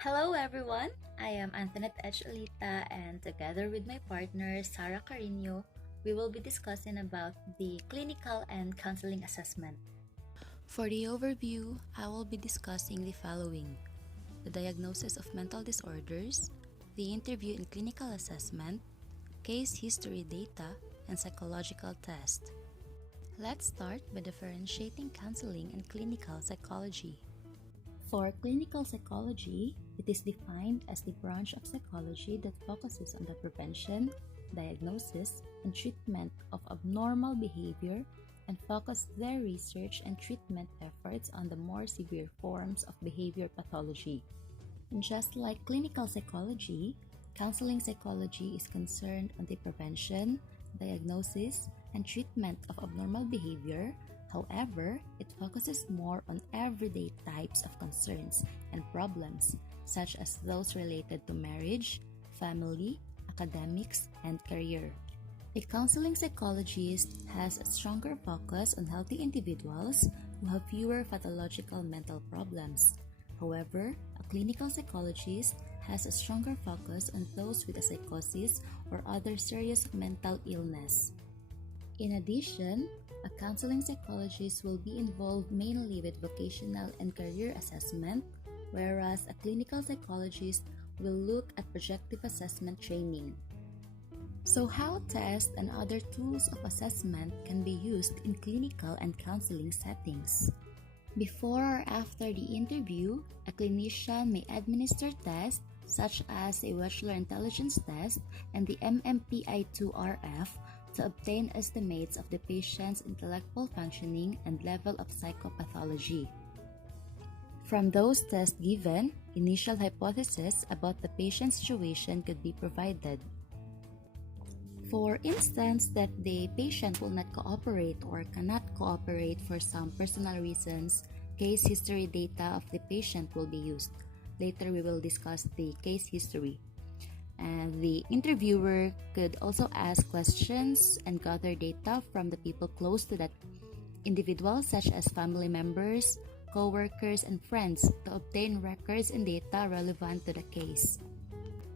Hello everyone, I am Antoinette Olita, and together with my partner Sarah Carino, we will be discussing about the clinical and counseling assessment. For the overview, I will be discussing the following: the diagnosis of mental disorders, the interview and clinical assessment, case history data, and psychological test. Let's start by differentiating counseling and clinical psychology. For clinical psychology, it is defined as the branch of psychology that focuses on the prevention, diagnosis, and treatment of abnormal behavior and focus their research and treatment efforts on the more severe forms of behavior pathology. And just like clinical psychology, counseling psychology is concerned on the prevention, diagnosis, and treatment of abnormal behavior. However, it focuses more on everyday types of concerns and problems, such as those related to marriage, family, academics, and career. A counseling psychologist has a stronger focus on healthy individuals who have fewer pathological mental problems. However, a clinical psychologist has a stronger focus on those with a psychosis or other serious mental illness. In addition, a counseling psychologist will be involved mainly with vocational and career assessment, whereas a clinical psychologist will look at projective assessment training. So how tests and other tools of assessment can be used in clinical and counseling settings? Before or after the interview, a clinician may administer tests such as a Wechsler Intelligence Test and the MMPI-2RF to obtain estimates of the patient's intellectual functioning and level of psychopathology. From those tests given, initial hypotheses about the patient's situation could be provided. For instance, that the patient will not cooperate or cannot cooperate for some personal reasons, case history data of the patient will be used. Later, we will discuss the case history. And the interviewer could also ask questions and gather data from the people close to that individual, such as family members, co-workers, and friends, to obtain records and data relevant to the case.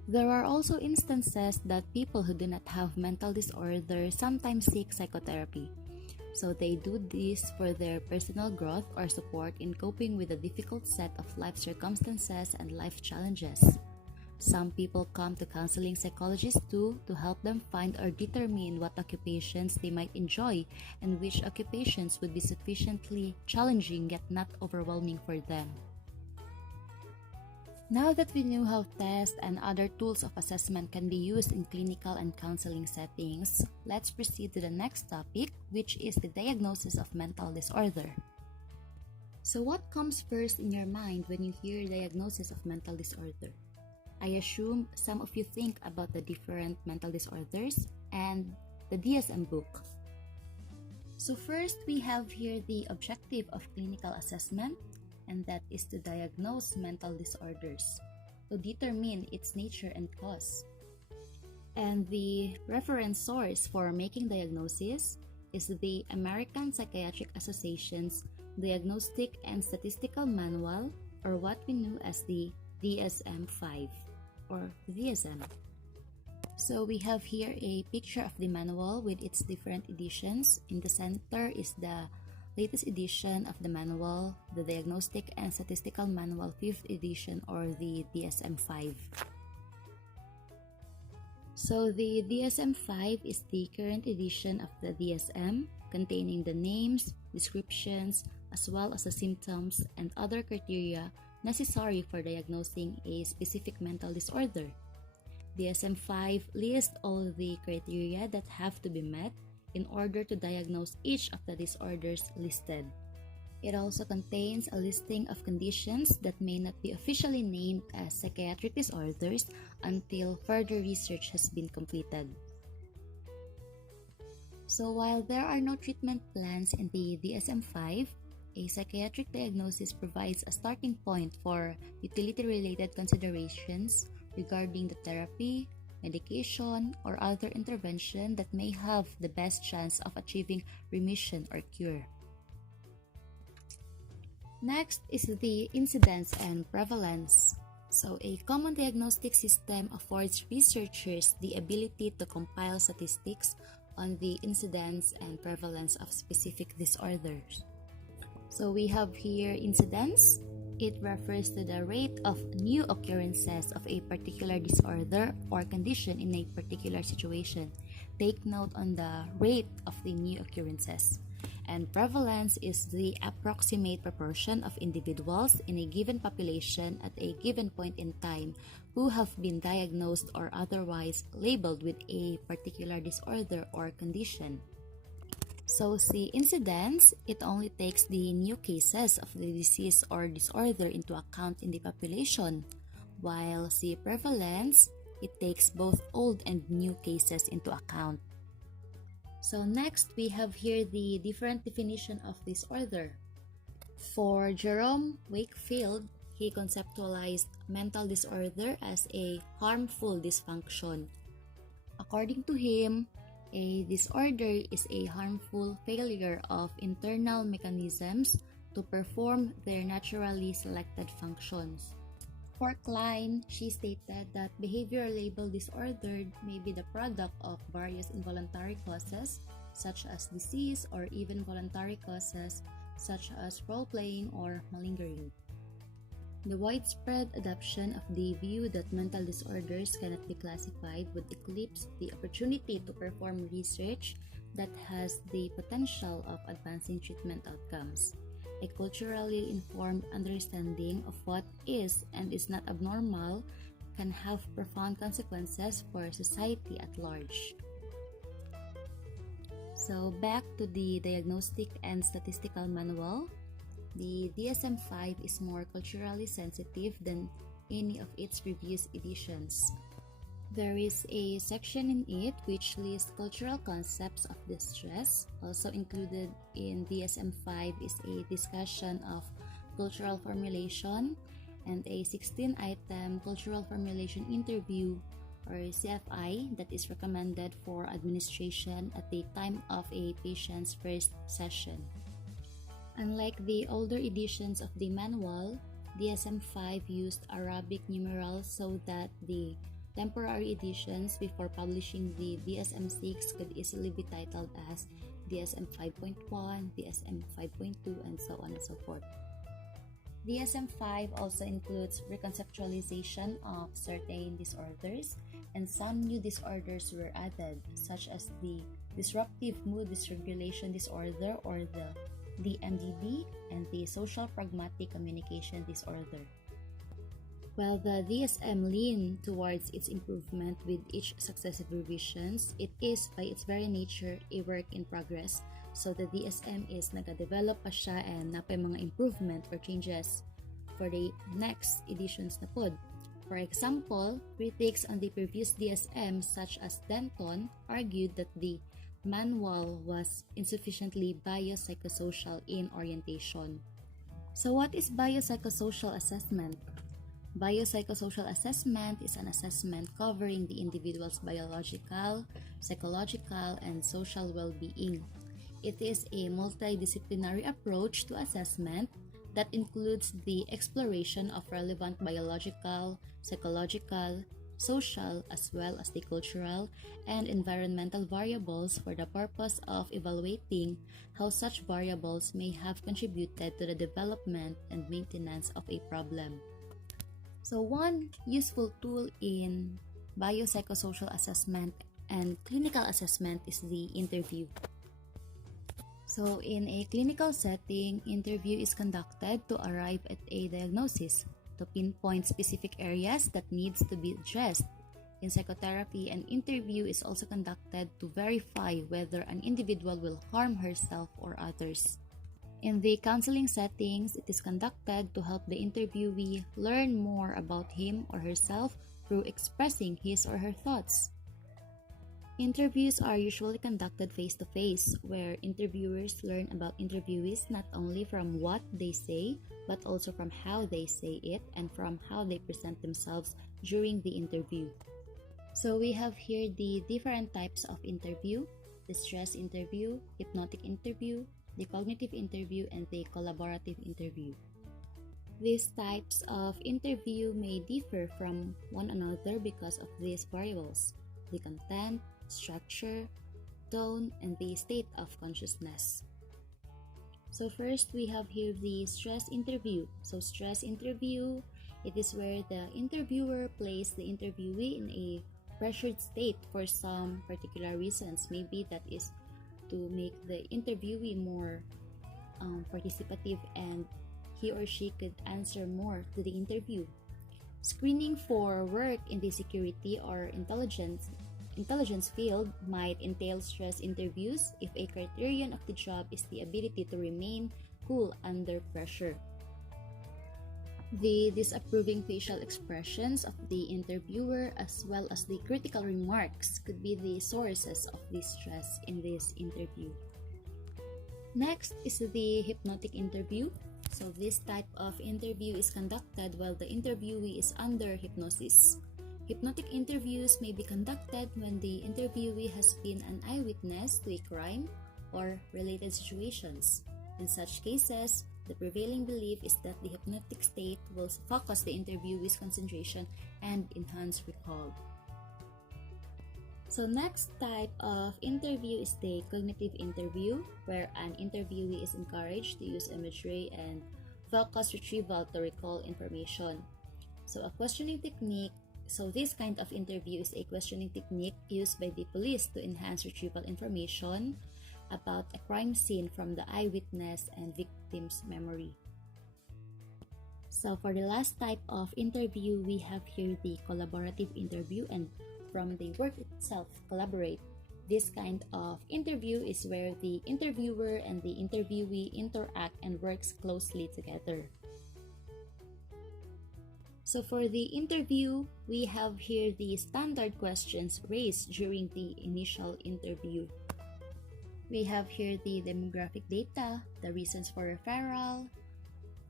There are also instances that people who do not have mental disorder sometimes seek psychotherapy. So they do this for their personal growth or support in coping with a difficult set of life circumstances and life challenges. Some people come to counseling psychologists too to help them find or determine what occupations they might enjoy and which occupations would be sufficiently challenging yet not overwhelming for them. Now that we know how tests and other tools of assessment can be used in clinical and counseling settings, let's proceed to the next topic, which is the diagnosis of mental disorder. So what comes first in your mind when you hear diagnosis of mental disorder? I assume some of you think about the different mental disorders and the DSM book. So first, we have here the objective of clinical assessment, and that is to diagnose mental disorders, to determine its nature and cause. And the reference source for making diagnosis is the American Psychiatric Association's Diagnostic and Statistical Manual, or what we know as the DSM-5 or DSM. So we have here a picture of the manual with its different editions. In the center is the latest edition of the manual, the Diagnostic and Statistical Manual 5th edition, or the DSM-5. So the DSM-5 is the current edition of the DSM, containing the names, descriptions, as well as the symptoms and other criteria necessary for diagnosing a specific mental disorder. DSM-5 lists all the criteria that have to be met in order to diagnose each of the disorders listed. It also contains a listing of conditions that may not be officially named as psychiatric disorders until further research has been completed. So while there are no treatment plans in the DSM-5, a psychiatric diagnosis provides a starting point for utility-related considerations regarding the therapy, medication, or other intervention that may have the best chance of achieving remission or cure. Next is the incidence and prevalence. So, a common diagnostic system affords researchers the ability to compile statistics on the incidence and prevalence of specific disorders. So, we have here incidence. It refers to the rate of new occurrences of a particular disorder or condition in a particular situation. Take note on the rate of the new occurrences. And prevalence is the approximate proportion of individuals in a given population at a given point in time who have been diagnosed or otherwise labeled with a particular disorder or condition. So, the incidence, it only takes the new cases of the disease or disorder into account in the population, while the prevalence, it takes both old and new cases into account. So next, we have here the different definition of disorder. For Jerome Wakefield, he conceptualized mental disorder as a harmful dysfunction. According to him, a disorder is a harmful failure of internal mechanisms to perform their naturally selected functions. For Klein, she stated that behavior labeled disordered may be the product of various involuntary causes, such as disease, or even voluntary causes, such as role-playing or malingering. The widespread adoption of the view that mental disorders cannot be classified would eclipse the opportunity to perform research that has the potential of advancing treatment outcomes. A culturally informed understanding of what is and is not abnormal can have profound consequences for society at large. So back to the Diagnostic and Statistical Manual, the DSM-5 is more culturally sensitive than any of its previous editions. There is a section in it which lists cultural concepts of distress. Also included in DSM-5 is a discussion of cultural formulation and a 16-item cultural formulation interview or CFI that is recommended for administration at the time of a patient's first session. Unlike the older editions of the manual, DSM-5 used Arabic numerals so that the temporary editions before publishing the DSM-6 could easily be titled as DSM 5.1, DSM 5.2, and so on and so forth. DSM-5 also includes reconceptualization of certain disorders, and some new disorders were added, such as the disruptive mood dysregulation disorder or the DMDD and the social pragmatic communication disorder. While the DSM leaned towards its improvement with each successive revisions, it is by its very nature a work in progress. So the DSM is nagadevelop pa siya and napay mga improvement or changes for the next editions na pod. For example, critics on the previous DSM such as Denton argued that the manual was insufficiently biopsychosocial in orientation. So what is biopsychosocial assessment? Biopsychosocial assessment is an assessment covering the individual's biological, psychological, and social well-being. It is a multidisciplinary approach to assessment that includes the exploration of relevant biological, psychological, social, as well as the cultural and environmental variables for the purpose of evaluating how such variables may have contributed to the development and maintenance of a problem. So one useful tool in biopsychosocial assessment and clinical assessment is the interview. So in a clinical setting, interview is conducted to arrive at a diagnosis, to pinpoint specific areas that needs to be addressed. In psychotherapy, an interview is also conducted to verify whether an individual will harm herself or others. In the counseling settings, it is conducted to help the interviewee learn more about him or herself through expressing his or her thoughts. Interviews are usually conducted face-to-face, where interviewers learn about interviewees not only from what they say, but also from how they say it and from how they present themselves during the interview. So we have here the different types of interview: the stress interview, hypnotic interview, the cognitive interview, and the collaborative interview. These types of interview may differ from one another because of these variables: the content, structure, tone, and the state of consciousness. So first, we have here the stress interview. So stress interview, it is where the interviewer places the interviewee in a pressured state for some particular reasons. Maybe that is to make the interviewee more participative, and he or she could answer more to the interview. Screening for work in the security or intelligence field might entail stress interviews if a criterion of the job is the ability to remain cool under pressure. The disapproving facial expressions of the interviewer as well as the critical remarks could be the sources of this stress in this interview. Next is the hypnotic interview. So this type of interview is conducted while the interviewee is under hypnosis. Hypnotic interviews may be conducted when the interviewee has been an eyewitness to a crime or related situations. In such cases, the prevailing belief is that the hypnotic state will focus the interviewee's concentration and enhance recall. So next type of interview is the cognitive interview, where an interviewee is encouraged to use imagery and focus retrieval to recall information. So a questioning technique, so this kind of interview is a questioning technique used by the police to enhance retrieval information about a crime scene from the eyewitness and victim's memory. So for the last type of interview, we have here the collaborative interview, and from the work itself, collaborate. This kind of interview is where the interviewer and the interviewee interact and works closely together. So for the interview, we have here the standard questions raised during the initial interview. We have here the demographic data, the reasons for referral,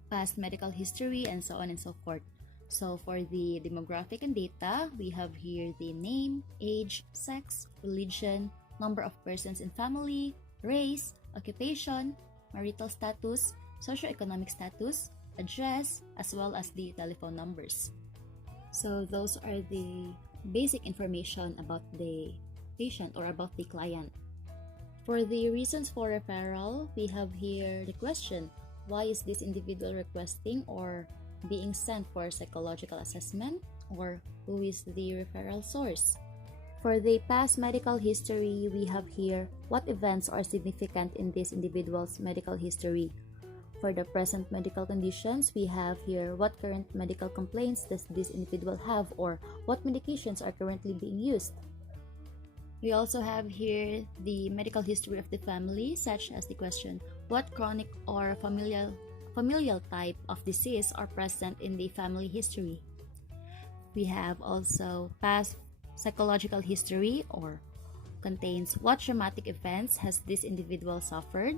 past medical history, and so on and so forth. So for the demographic and data, we have here the name, age, sex, religion, number of persons in family, race, occupation, marital status, socioeconomic status, address, as well as the telephone numbers. So those are the basic information about the patient or about the client. For the reasons for referral, we have here the question, why is this individual requesting or being sent for psychological assessment, or who is the referral source? For the past medical history, we have here what events are significant in this individual's medical history. For the present medical conditions, we have here what current medical complaints does this individual have, or what medications are currently being used. We also have here the medical history of the family, such as the question, what chronic or familial type of disease are present in the family history. We have also past psychological history, or contains what traumatic events has this individual suffered,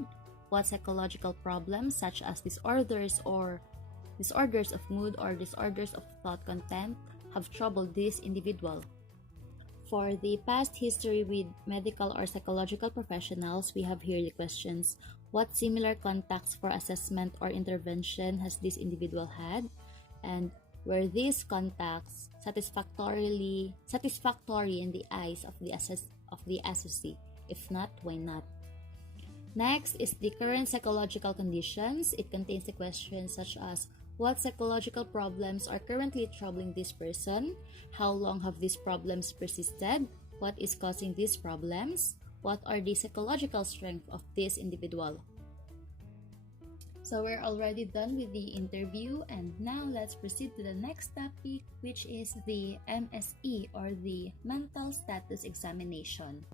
what psychological problems such as disorders of mood or disorders of thought content have troubled this individual. For the past history with medical or psychological professionals, we have here the questions, what similar contacts for assessment or intervention has this individual had, and were these contacts satisfactory in the eyes of the assessee? If not, why not? Next is the current psychological conditions. It contains the questions such as, what psychological problems are currently troubling this person? How long have these problems persisted? What is causing these problems? What are the psychological strengths of this individual? So we're already done with the interview, and now let's proceed to the next topic, which is the MSE, or the Mental Status Examination.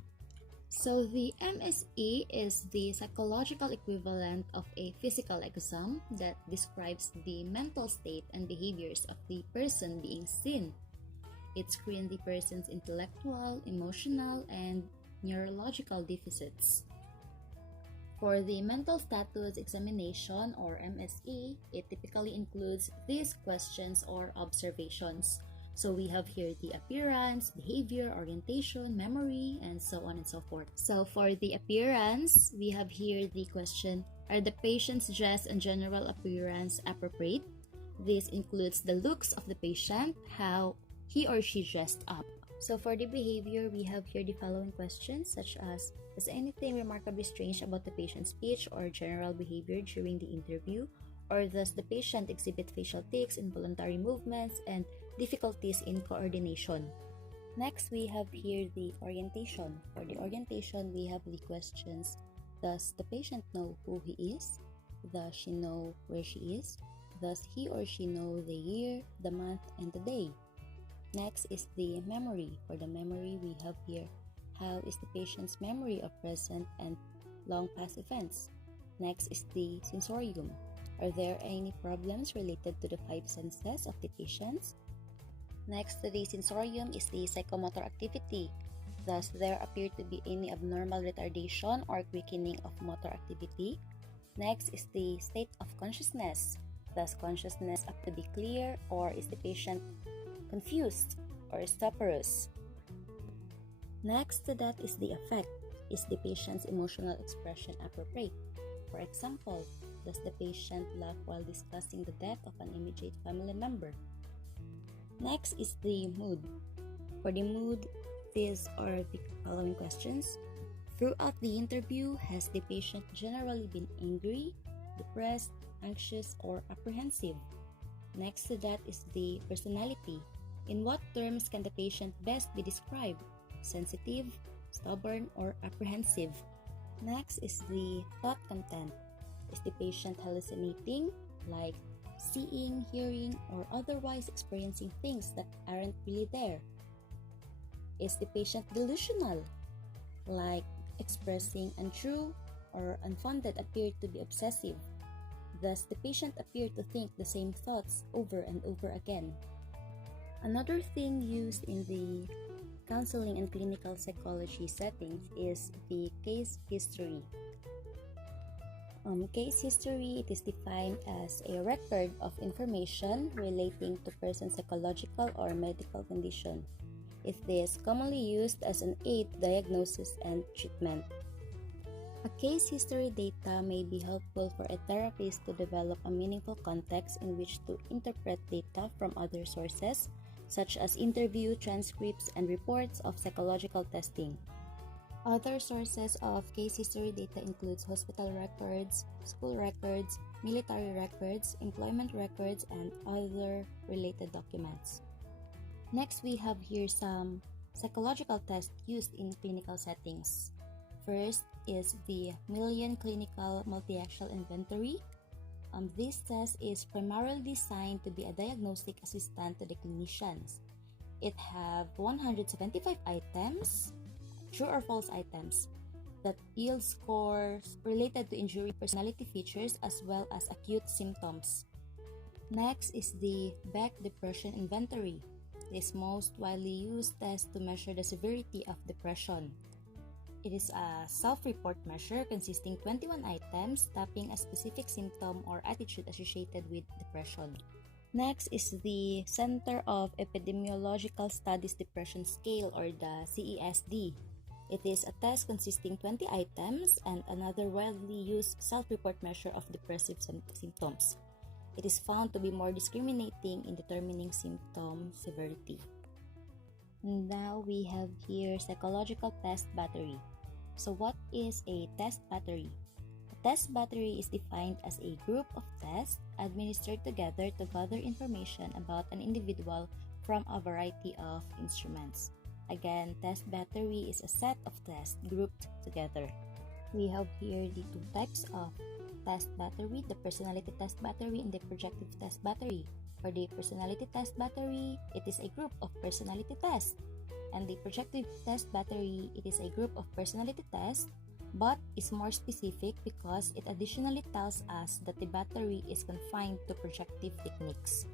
So the MSE is the psychological equivalent of a physical exam that describes the mental state and behaviors of the person being seen. It screens the person's intellectual, emotional, and neurological deficits. For the mental status examination, or MSE, it typically includes these questions or observations. So we have here the appearance, behavior, orientation, memory, and so on and so forth. So for the appearance, we have here the question, are the patient's dress and general appearance appropriate? This includes the looks of the patient, how he or she dressed up. So for the behavior, we have here the following questions such as, is anything remarkably strange about the patient's speech or general behavior during the interview? Or does the patient exhibit facial tics, involuntary movements, and difficulties in coordination? Next, we have here the orientation. For the orientation, we have the questions, does the patient know who he is? Does she know where she is? Does he or she know the year, the month, and the day? Next is the memory. For the memory, we have here, how is the patient's memory of present and long past events? Next is the sensorium. Are there any problems related to the five senses of the patients? Next to the sensorium is the psychomotor activity. Does there appear to be any abnormal retardation or quickening of motor activity? Next is the state of consciousness. Does consciousness appear to be clear, or is the patient confused or stuporous? Next to that is the affect. Is the patient's emotional expression appropriate? For example, does the patient laugh while discussing the death of an immediate family member? Next is the mood. For the mood, these are the following questions. Throughout the interview, has the patient generally been angry, depressed, anxious, or apprehensive? Next to that is the personality. In what terms can the patient best be described? Sensitive, stubborn, or apprehensive? Next is the thought content. Is the patient hallucinating, like seeing, hearing, or otherwise experiencing things that aren't really there? Is the patient delusional, like expressing untrue or unfounded appear to be obsessive? Does the patient appear to think the same thoughts over and over again? Another thing used in the counseling and clinical psychology settings is the case history. Case history, it is defined as a record of information relating to person's psychological or medical condition. It is commonly used as an aid to diagnosis and treatment. A case history data may be helpful for a therapist to develop a meaningful context in which to interpret data from other sources, such as interview transcripts and reports of psychological testing. Other sources of case history data includes hospital records, school records, military records, employment records, and other related documents. Next, we have here some psychological tests used in clinical settings. First is the Million Clinical Multi-Axial Inventory. This test is primarily designed to be a diagnostic assistant to the clinicians. It has 175 items, true or false items, that yield scores related to injury personality features as well as acute symptoms. Next is the Beck Depression Inventory. This most widely used test to measure the severity of depression. It is a self-report measure consisting 21 items tapping a specific symptom or attitude associated with depression. Next is the Center of Epidemiological Studies Depression Scale, or the CESD. It is a test consisting 20 items and another widely used self-report measure of depressive symptoms. It is found to be more discriminating in determining symptom severity. Now we have here psychological test battery. So what is a test battery? A test battery is defined as a group of tests administered together to gather information about an individual from a variety of instruments. Again, test battery is a set of tests grouped together. We have here the two types of test battery, the personality test battery and the projective test battery. For the personality test battery, it is a group of personality tests. And the projective test battery, it is a group of personality tests, but is more specific because it additionally tells us that the battery is confined to projective techniques.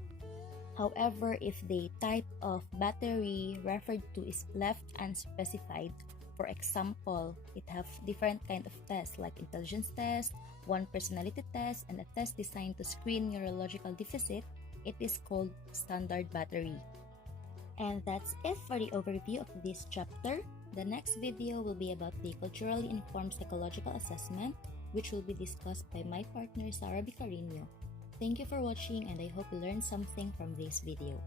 However, if the type of battery referred to is left unspecified, for example, it have different kind of tests like intelligence test, one personality test, and a test designed to screen neurological deficit, it is called standard battery. And that's it for the overview of this chapter. The next video will be about the culturally informed psychological assessment, which will be discussed by my partner Sarah Bicarino. Thank you for watching, and I hope you learned something from this video.